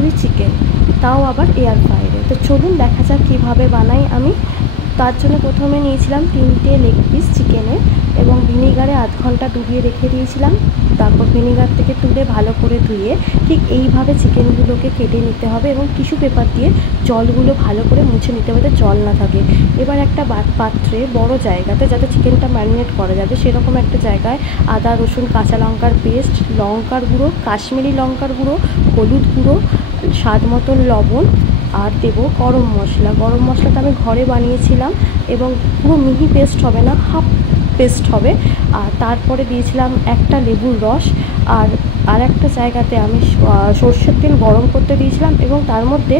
Tandoori chicken, তাও আবার air ফ্রায়ারে। তো চলুন দেখা যাক কীভাবে বানাই আমি। তার জন্য প্রথমে নিয়েছিলাম 3টে লেগ পিস চিকেনের এবং ভিনিগারে আধ ঘন্টা ডুবিয়ে রেখে দিয়েছিলাম। তারপর ভিনিগার থেকে তুলে ভালো করে ধুয়ে ঠিক এইভাবে চিকেনগুলোকে কেটে নিতে হবে এবং টিস্যু পেপার দিয়ে জলগুলো ভালো করে মুছে নিতে হবে, জল না থাকে। এবার একটা পাত্রে বড় জায়গাতে, যাতে চিকেনটা ম্যারিনেট করা যাবে সেরকম একটা জায়গায় আদা রসুন কাঁচা লঙ্কার পেস্ট, লঙ্কার গুঁড়ো, কাশ্মীরি লঙ্কার গুঁড়ো, হলুদ গুঁড়ো, স্বাদ মতন লবণ আর দেবো গরম মশলা। গরম মশলাটা আমি ঘরে বানিয়েছিলাম এবং পুরো মিহি পেস্ট হবে না, হাফ পেস্ট হবে। আর তারপরে দিয়েছিলাম একটা লেবুর রস, আর একটা জায়গাতে আমি সর্ষের তেল গরম করতে দিয়েছিলাম এবং তার মধ্যে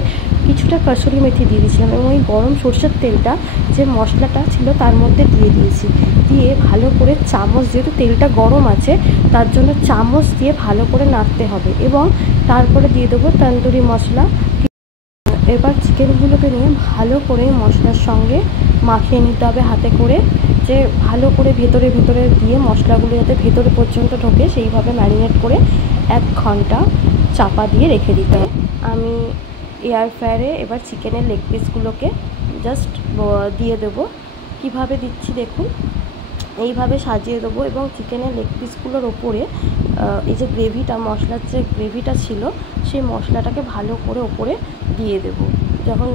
কিছুটা কসুরি মেথি দিয়ে দিয়েছিলাম এবং ওই গরম সর্ষের তেলটা যে মশলাটা ছিল তার মধ্যে দিয়ে দিয়েছি। দিয়ে ভালো করে চামচ, যেহেতু তেলটা গরম আছে তার জন্য চামচ দিয়ে ভালো করে নাড়তে হবে এবং তারপরে দিয়ে দেবো তন্দুরি মশলা। এবার চিকেনগুলোকে নিয়ে ভালো করে মশলার সঙ্গে মাখিয়ে নিতে হবে হাতে করে, যে ভালো করে ভেতরে ভেতরে দিয়ে মশলাগুলো যাতে ভেতরে পর্যন্ত ঢোকে সেইভাবে ম্যারিনেট করে 1 ঘন্টা চাপা দিয়ে রেখে দিতে হবে। আমি এয়ার ফ্রায়ারে এবার চিকেনের লেগ পিসগুলোকে জাস্ট দিয়ে দেবো। কীভাবে দিচ্ছি দেখুন, এইভাবে সাজিয়ে দেবো এবং চিকেনের লেগ পিসগুলোর ওপরে এই যে গ্রেভিটা, মশলার যে গ্রেভিটা ছিল সেই মশলাটাকে ভালো করে ওপরে দিয়ে দেবো।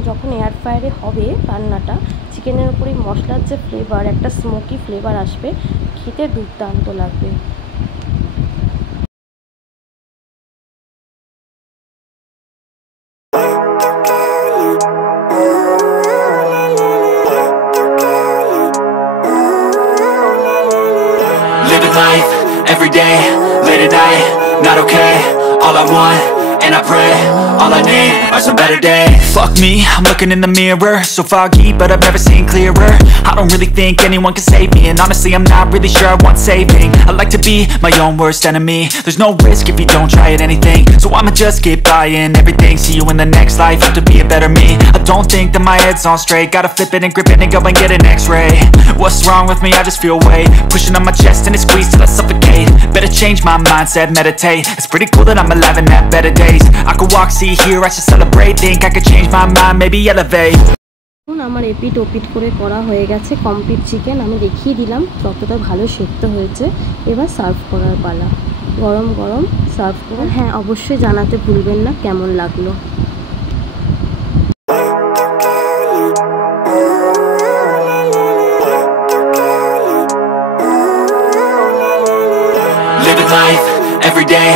যখন এয়ার ফ্রায়ারে হবে রান্নাটা, চিকেনের ওপরে মশলার যে ফ্লেভার, একটা স্মোকি ফ্লেভার আসবে, খেতে দুর্দান্ত লাগবে। Living life, everyday, late at night, not okay. All I want, and I pray, all I need are some better days. Fuck me, I'm looking in the mirror, so foggy, but I've never seen clearer. I don't really think anyone can save me, and honestly I'm not really sure I want saving. I like to be my own worst enemy. There's no risk if you don't try at anything, so I'ma just keep buying everything. See you in the next life, have to be a better me. I don't think that my head's on straight, gotta flip it and grip it and go and get an x-ray. What's wrong with me? I just feel weight pushing on my chest and it squeezes till I suffocate. Better change my mindset, meditate. It's pretty cool that I'm alive and have better days. I could walk, see, hear, I should celebrate. Think I could change my mind, maybe elevate. আমার এপিট ওপিট করে করা হয়ে গেছে complete chicken. আমি দেখিয়ে দিলাম কতটা ভালো সেদ্ধ হয়েছে। এবার সার্ভ করার পালা, গরম গরম সার্ভ করুন। হ্যাঁ, অবশ্যই জানাতে ভুলবেন না কেমন লাগলো। Living life, everyday,